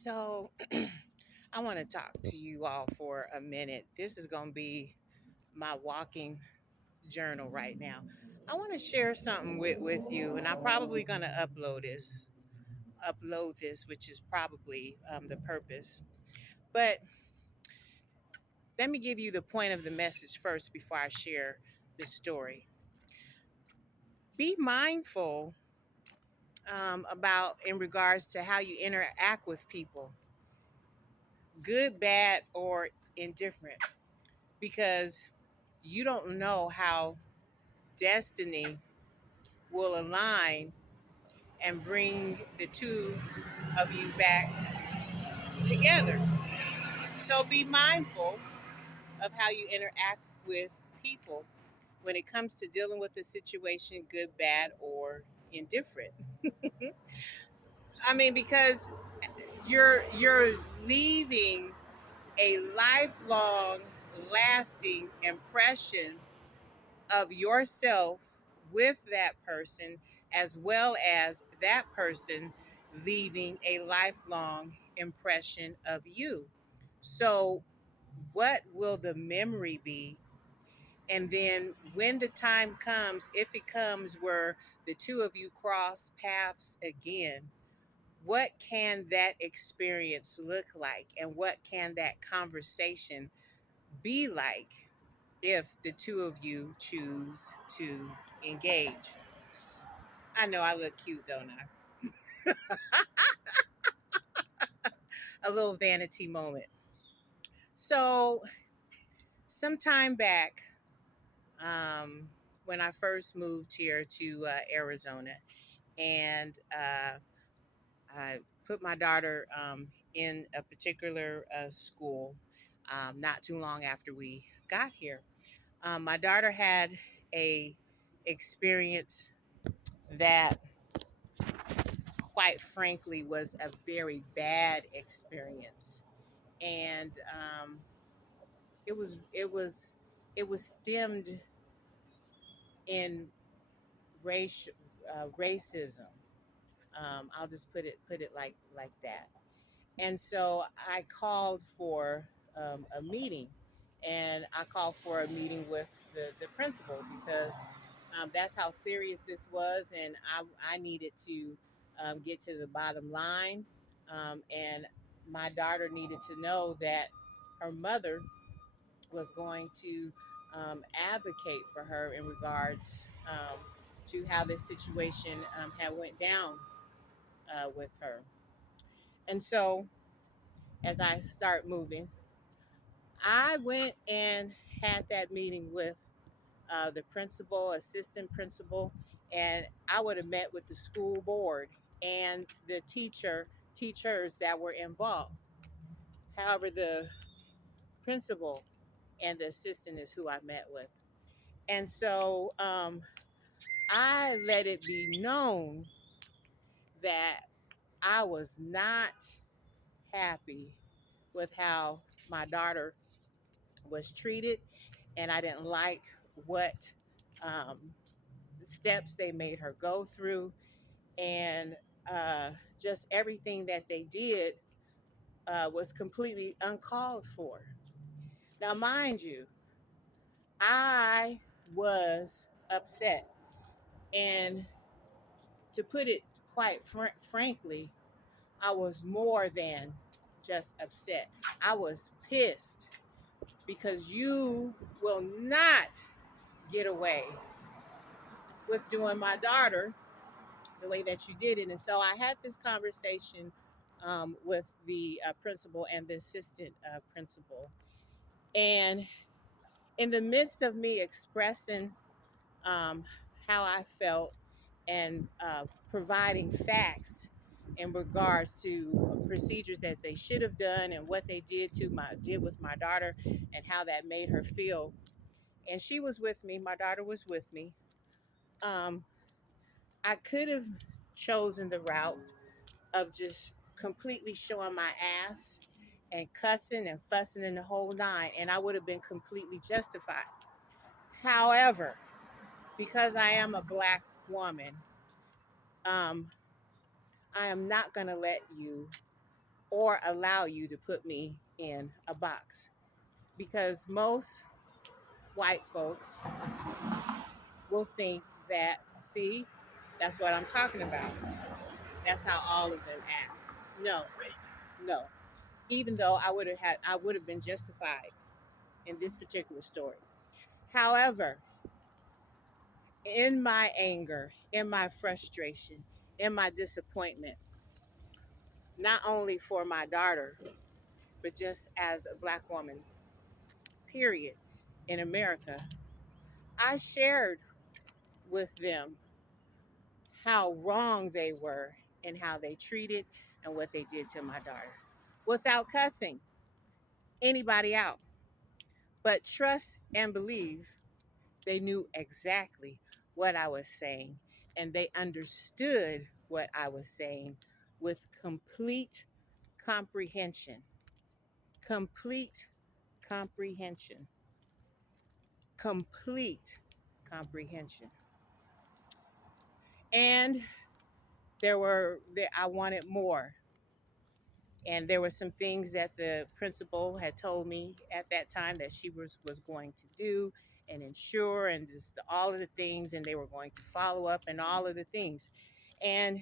So, I want to talk to you all for a minute. This is going to be my walking journal right now. I want to share something with you, and I'm probably going to upload this, which is probably the purpose. But let me give you the point of the message first before I share the story. Be mindful about in regards to how you interact with people, good, bad, or indifferent, because you don't know how destiny will align and bring the two of you back together. So be mindful of how you interact with people when it comes to dealing with a situation, good, bad, or indifferent. I mean, because you're leaving a lifelong lasting impression of yourself with that person, as well as that person leaving a lifelong impression of you. So, what will the memory be? And then, when the time comes, if it comes where the two of you cross paths again, what can that experience look like? And what can that conversation be like if the two of you choose to engage? I know I look cute, don't I? A little vanity moment. So, some time back, um, when I first moved here to Arizona, and I put my daughter in a particular school not too long after we got here. My daughter had a experience that, quite frankly, was a very bad experience, and it was stemmed in racism. I'll just put it like that. And so I called for a meeting, and I called for a meeting with the principal, because that's how serious this was, and I needed to get to the bottom line. And my daughter needed to know that her mother was going to advocate for her in regards to how this situation had went down with her. And so as I start moving, I went and had that meeting with the principal, assistant principal, and I would have met with the school board and the teachers that were involved. However, the principal and the assistant is who I met with. And so I let it be known that I was not happy with how my daughter was treated, and I didn't like what um, steps they made her go through, and uh, just everything that they did was completely uncalled for. Now, mind you, I was upset, and to put it quite frankly, I was more than just upset. I was pissed because you will not get away with doing my daughter the way that you did it. And so I had this conversation with the principal and the assistant principal. And in the midst of me expressing um, how I felt and providing facts in regards to procedures that they should have done and what they did with my daughter and how that made her feel. And she was with me. My daughter was with me. Um, I could have chosen the route of just completely showing my ass and cussing and fussing in the whole nine, and I would have been completely justified. However, because I am a black woman, um, I am not going to let you or allow you to put me in a box. Because most white folks will think that, see, that's what I'm talking about. That's how all of them act. No, no. Even though I would have been justified in this particular story. However, in my anger, in my frustration, in my disappointment, not only for my daughter, but just as a black woman, period, in America, I shared with them how wrong they were and how they treated and what they did to my daughter without cussing anybody out. But trust and believe they knew exactly what I was saying and they understood what I was saying with complete comprehension. Complete comprehension. Complete comprehension. And I wanted more. And there were some things that the principal had told me at that time that she was going to do and ensure and just all of the things, and they were going to follow up and all of the things. And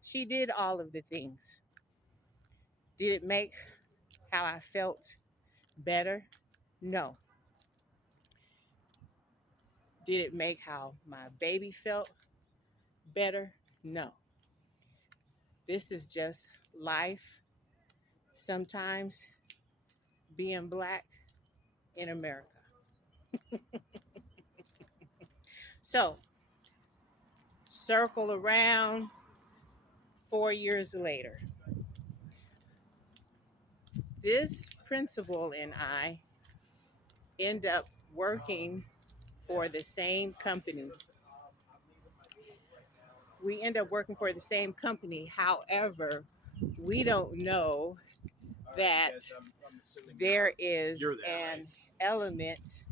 she did all of the things. Did it make how I felt better? No. Did it make how my baby felt better? No. This is just life, sometimes being black in America. So, circle around 4 years later. This principal and I end up working for the same company. We end up working for the same company. However, we don't know that there is an element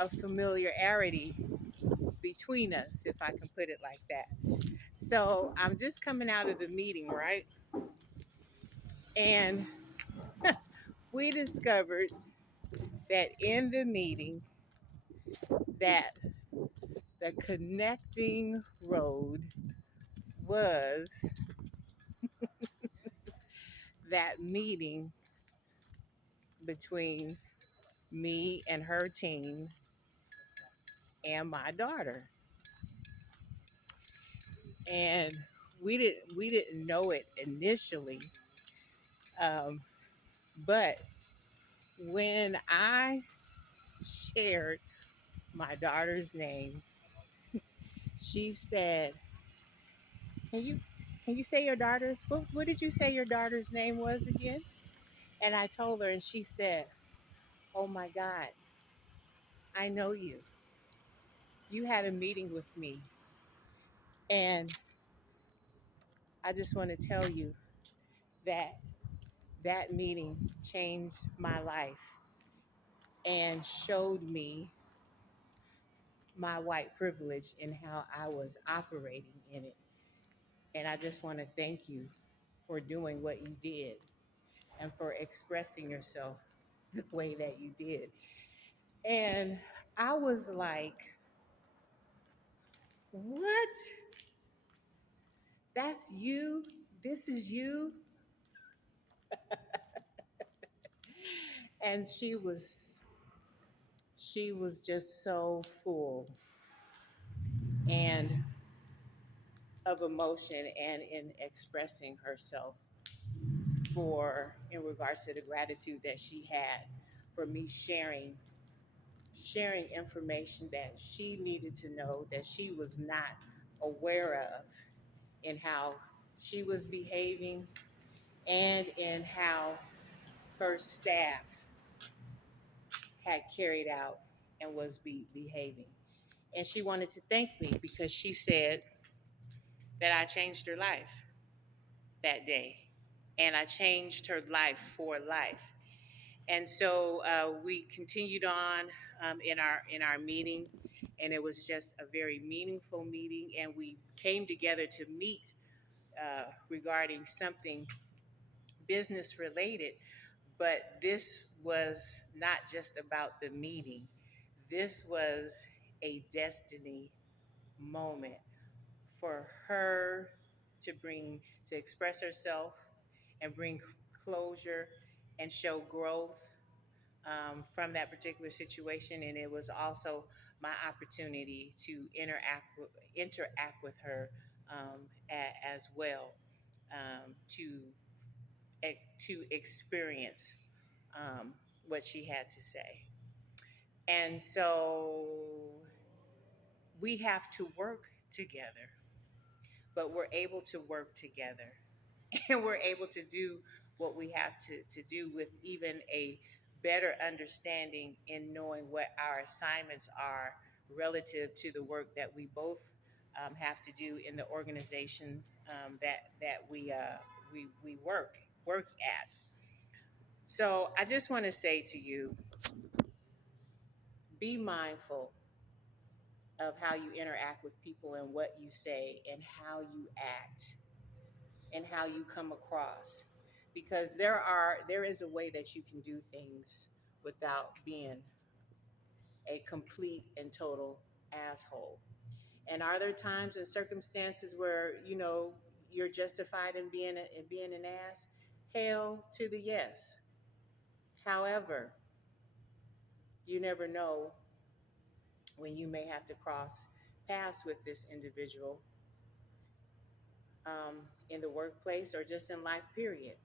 of familiarity between us, if I can put it like that. So I'm just coming out of the meeting, right? And we discovered that in the meeting that the connecting road was that meeting between me and her team and my daughter. And we didn't know it initially, um, but when I shared my daughter's name, she said, "Can you say your daughter's what did you say your daughter's name was again?" And I told her, and she said, "Oh my God, I know you. You had a meeting with me, and I just want to tell you that that meeting changed my life and showed me my white privilege and how I was operating in it. And I just want to thank you for doing what you did and for expressing yourself the way that you did." And I was like, "What? That's you? This is you?" And she was just so full and of emotion and in expressing herself for in regards to the gratitude that she had for me sharing information that she needed to know that she was not aware of in how she was behaving and in how her staff had carried out and was behaving. And she wanted to thank me because she said that I changed her life that day. And I changed her life for life. And so we continued on in our meeting, and it was just a very meaningful meeting. And we came together to meet regarding something business related, but this was not just about the meeting. This was a destiny moment for her to bring, to express herself and bring closure and show growth from that particular situation. And it was also my opportunity to interact with her as well, to to experience what she had to say. And so we have to work together, but we're able to work together and we're able to do what we have to do with even a better understanding in knowing what our assignments are relative to the work that we both have to do in the organization that we work at. So I just want to say to you, be mindful of how you interact with people and what you say and how you act and how you come across, because there is a way that you can do things without being a complete and total asshole. And are there times and circumstances where you're justified in being an ass? Hell to the yes. However, you never know when you may have to cross paths with this individual, in the workplace or just in life, period.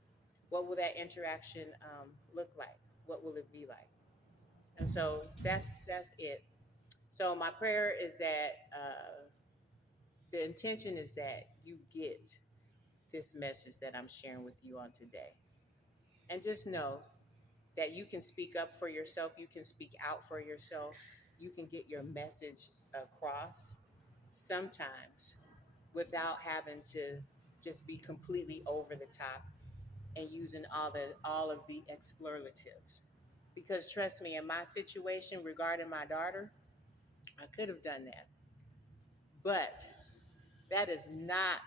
What will that interaction look like? What will it be like? And so that's it. So my prayer is that the intention is that you get this message that I'm sharing with you on today, and just know that you can speak up for yourself. You can speak out for yourself. You can get your message across sometimes without having to just be completely over the top and using all of the expletives. Because trust me, in my situation regarding my daughter, I could have done that. But that is not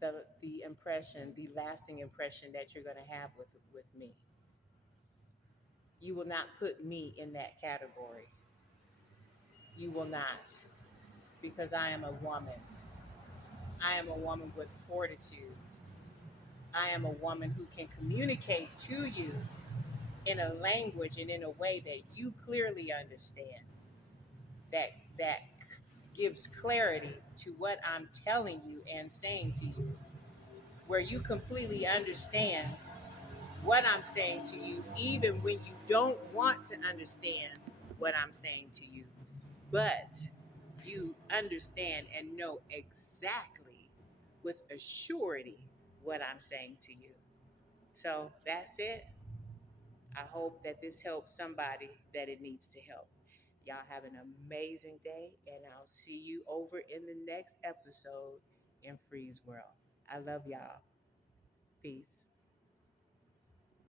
the impression, the lasting impression that you're gonna have with me. You will not put me in that category. You will not, because I am a woman. I am a woman with fortitude. I am a woman who can communicate to you in a language and in a way that you clearly understand, that gives clarity to what I'm telling you and saying to you, where you completely understand what I'm saying to you, even when you don't want to understand what I'm saying to you. But you understand and know exactly with a surety what I'm saying to you. So that's it. I hope that this helps somebody that it needs to help. Y'all have an amazing day, and I'll see you over in the next episode in Freeze World. I love y'all. Peace.